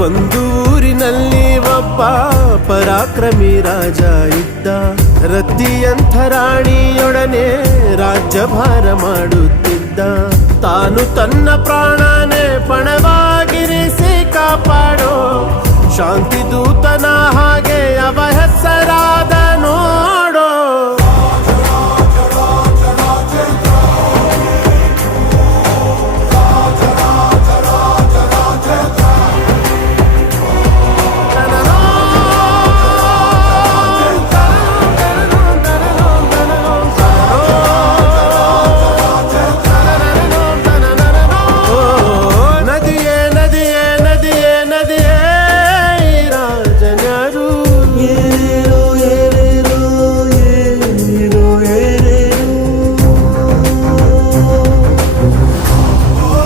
ಒಂದು ಊರಿನಲ್ಲಿ ಒಬ್ಬ ಪರಾಕ್ರಮಿ ರಾಜ ಇದ್ದ. ರತಿಯಂಥ ರಾಣಿಯೊಡನೆ ರಾಜ್ಯಭಾರ ಮಾಡುತ್ತಿದ್ದ. ತಾನು ತನ್ನ ಪ್ರಾಣನೇ ಪಣವಾಗಿರಿಸಿ ಕಾಪಾಡೋ ಶಾಂತಿ ದೂತನ ಹಾಗೆ ಅವ ಹೆಸರಾದ